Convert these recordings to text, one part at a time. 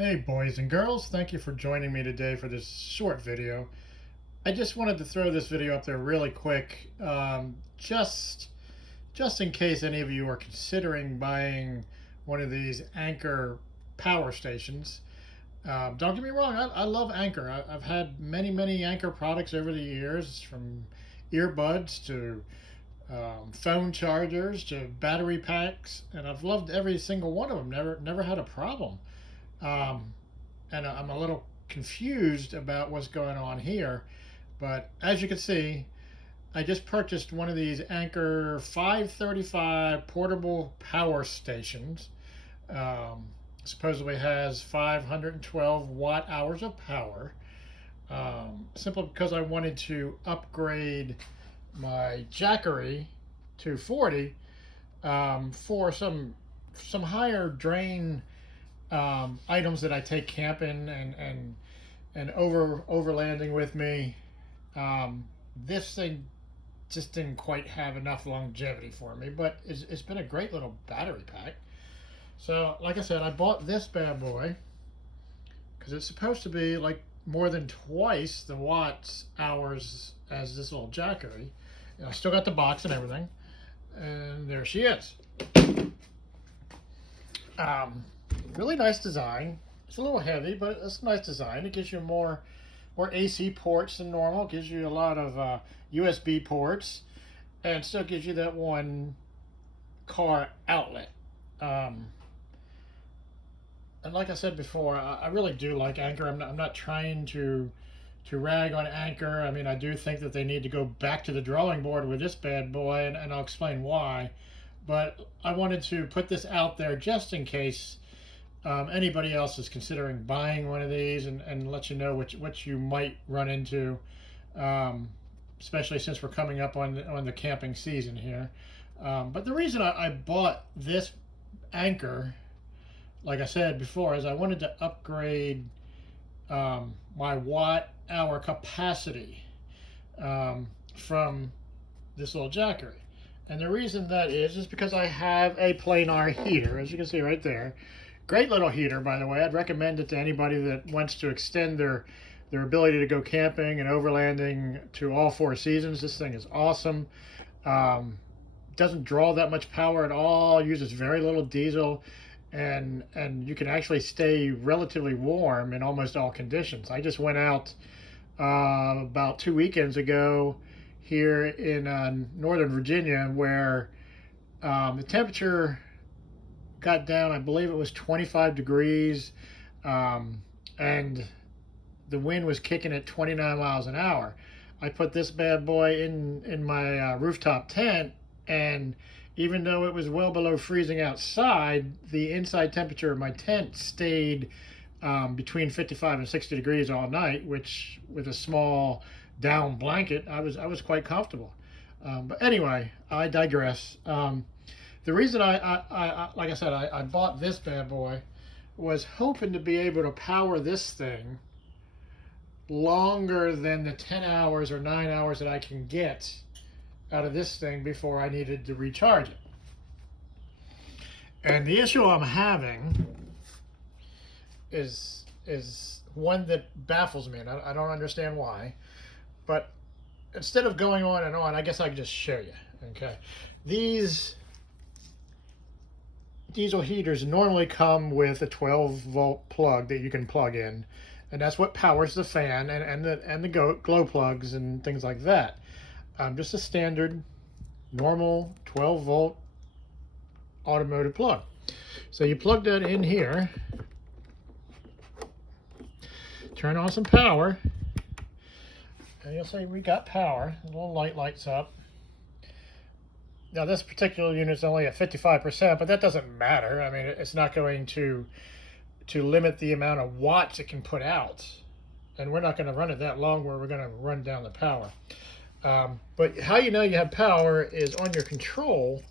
Hey boys and girls, thank you for joining me today for this short video. I just wanted to throw this video up there really quick, just in case any of you are considering buying one of these Anker Power Stations. Don't get me wrong, I love Anker. I've had many Anker products over the years, from earbuds to phone chargers to battery packs, and I've loved every single one of them. Never had a problem. Um, and I'm a little confused about what's going on here. But as you can see, I just purchased one of these Anker 535 portable power stations. Supposedly has 512 watt hours of power. Simply because I wanted to upgrade my Jackery to 40 for some higher drain items that I take camping and overlanding with me. This thing just didn't quite have enough longevity for me, but it's been a great little battery pack. So, like I said, I bought this bad boy because it's supposed to be like more than twice the watts hours as this little Jackery. I still got the box and everything, and there she is. Really nice design. It's a little heavy, but it's a nice design. It gives you more AC ports than normal. It gives you a lot of USB ports, and still gives you that one car outlet. And like I said before, I really do like Anker. I'm not trying to rag on Anker. I mean, I do think that they need to go back to the drawing board with this bad boy, and I'll explain why. But I wanted to put this out there just in case anybody else is considering buying one of these, and let you know what you might run into, especially since we're coming up on the camping season here. But the reason I bought this Anker, like I said before, is I wanted to upgrade my watt hour capacity from this little Jackery. And the reason that is because I have a planar heater, as you can see right there. Great little heater, by the way. I'd recommend it to anybody that wants to extend their ability to go camping and overlanding to all 4 seasons. This thing is awesome. Doesn't draw that much power at all. Uses very little diesel, and you can actually stay relatively warm in almost all conditions. I just went out about 2 weekends ago here in Northern Virginia, where the temperature got down, I believe it was 25 degrees, and the wind was kicking at 29 miles an hour. I put this bad boy in my rooftop tent, and even though it was well below freezing outside, the inside temperature of my tent stayed between 55 and 60 degrees all night, which with a small down blanket, I was quite comfortable. But anyway, I digress. The reason I like I said, I bought this bad boy was hoping to be able to power this thing longer than the 10 hours or 9 hours that I can get out of this thing before I needed to recharge it. And the issue I'm having is one that baffles me, and I don't understand why. But instead of going on and on, I guess I can just show you. Okay, these diesel heaters normally come with a 12-volt plug that you can plug in, and that's what powers the fan and the glow plugs and things like that. Just a standard, normal 12-volt automotive plug. So you plug that in here, turn on some power, and you'll see we got power. The little light lights up. Now this particular unit is only at 55%, but that doesn't matter. I mean, it's not going to limit the amount of watts it can put out, and we're not going to run it that long where we're going to run down the power. But how you know you have power is on your control.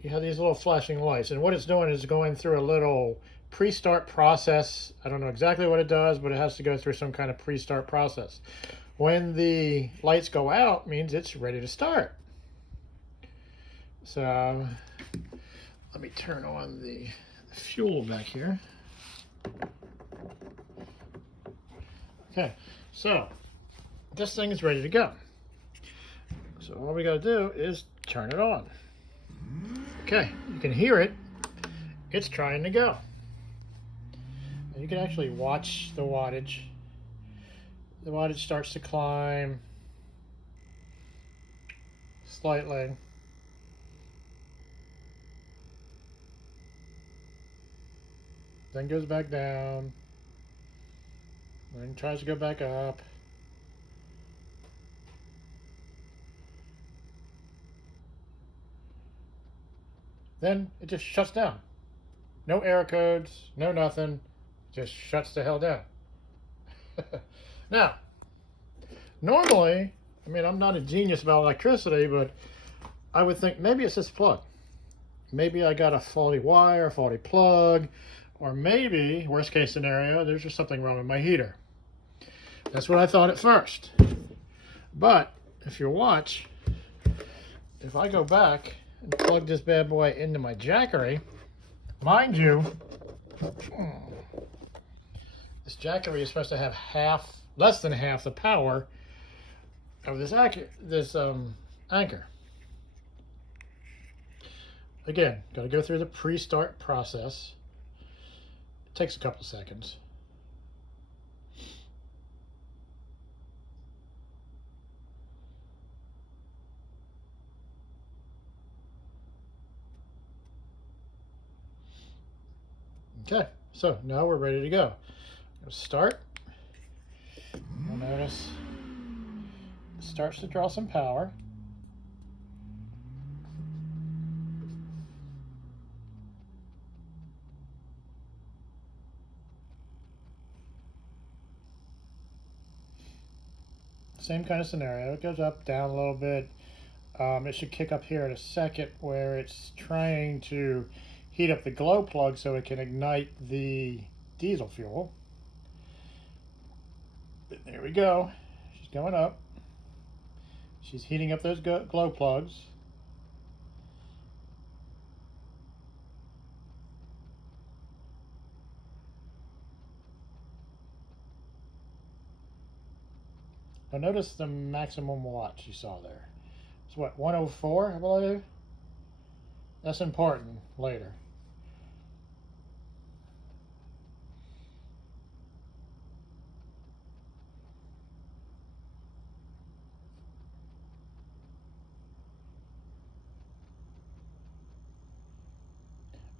You have these little flashing lights, and what it's doing is going through a little pre-start process. I don't know exactly what it does, but it has to go through some kind of pre-start process. When the lights go out, means it's ready to start. So let me turn on the fuel back here. Okay, so this thing is ready to go. So all we got to do is turn it on. Okay, you can hear it. It's trying to go. And you can actually watch the wattage. The wattage starts to climb slightly. Then goes back down. Then tries to go back up. Then it just shuts down. No error codes, no nothing. Just shuts the hell down. Now, normally, I mean, I'm not a genius about electricity, but I would think maybe it's this plug. Maybe I got a faulty wire, a faulty plug, or maybe, worst case scenario, there's just something wrong with my heater. That's what I thought at first. But if you watch, if I go back and plug this bad boy into my Jackery, mind you, this Jackery is supposed to have less than half the power of this Anker. Again, got to go through the pre-start process. It takes a couple seconds. Okay, so now we're ready to go. Let's start. You'll notice it starts to draw some power. Same kind of scenario. It goes up, down a little bit. It should kick up here in a second where it's trying to heat up the glow plug so it can ignite the diesel fuel. But there we go. She's going up. She's heating up those glow plugs. Now notice the maximum watts you saw there. It's what, 104, I believe? That's important later.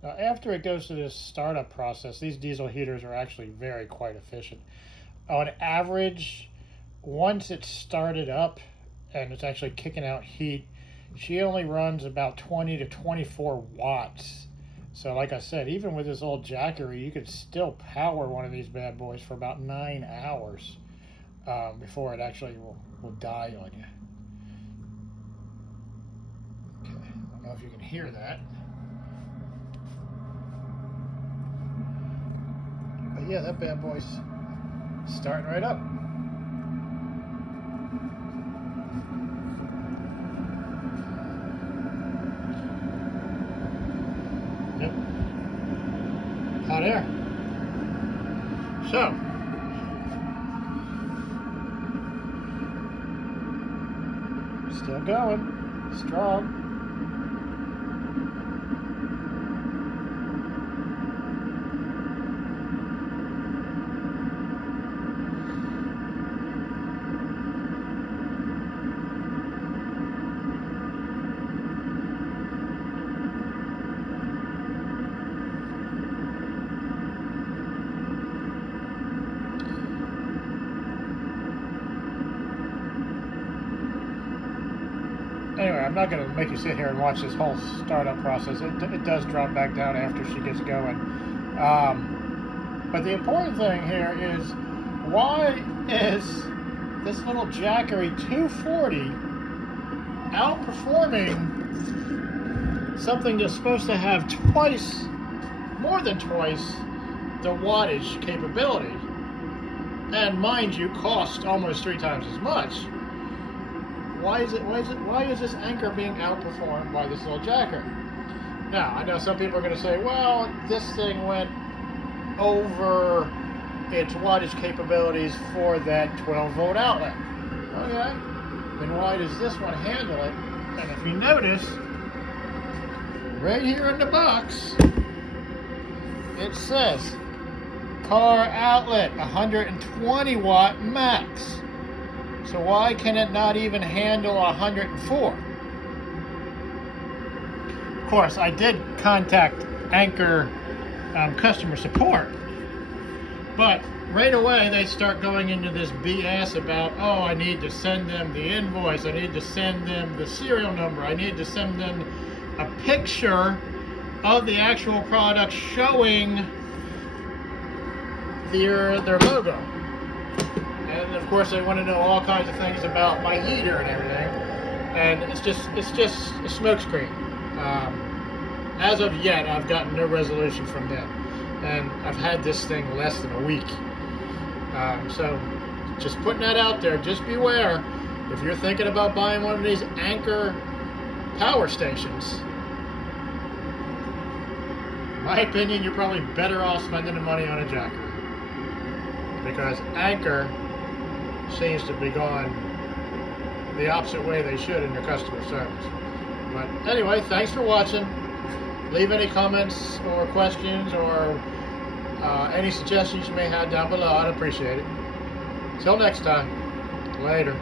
Now, after it goes through this startup process, these diesel heaters are actually quite efficient. On average, once it's started up and it's actually kicking out heat, she only runs about 20 to 24 watts. So like I said, even with this old Jackery, you could still power one of these bad boys for about 9 hours before it actually will die on you. Okay, I don't know if you can hear that. But yeah, that bad boy's starting right up. Yep. Hot air. So, still going, strong. Anyway, I'm not going to make you sit here and watch this whole startup process. It does drop back down after she gets going. But the important thing here is, why is this little Jackery 240 outperforming something that's supposed to have more than twice the wattage capability, and mind you, cost almost 3 times as much? Why is this Anker being outperformed by this little Jackery? Now, I know some people are going to say, well, this thing went over its wattage capabilities for that 12-volt outlet. Okay, then why does this one handle it? And if you notice, right here in the box, it says car outlet 120 watt max. So why can it not even handle 104? Of course, I did contact Anker customer support, but right away they start going into this BS about, oh, I need to send them the invoice, I need to send them the serial number, I need to send them a picture of the actual product showing their logo. And of course they want to know all kinds of things about my heater and everything, and it's just a smokescreen. As of yet, I've gotten no resolution from them, and I've had this thing less than a week. So just putting that out there, just beware if you're thinking about buying one of these Anker Power Stations. In my opinion, you're probably better off spending the money on a Jackery, because Anker seems to be going the opposite way they should in their customer service. But anyway, thanks for watching. Leave any comments or questions or any suggestions you may have down below. I'd appreciate it. Till next time. Later.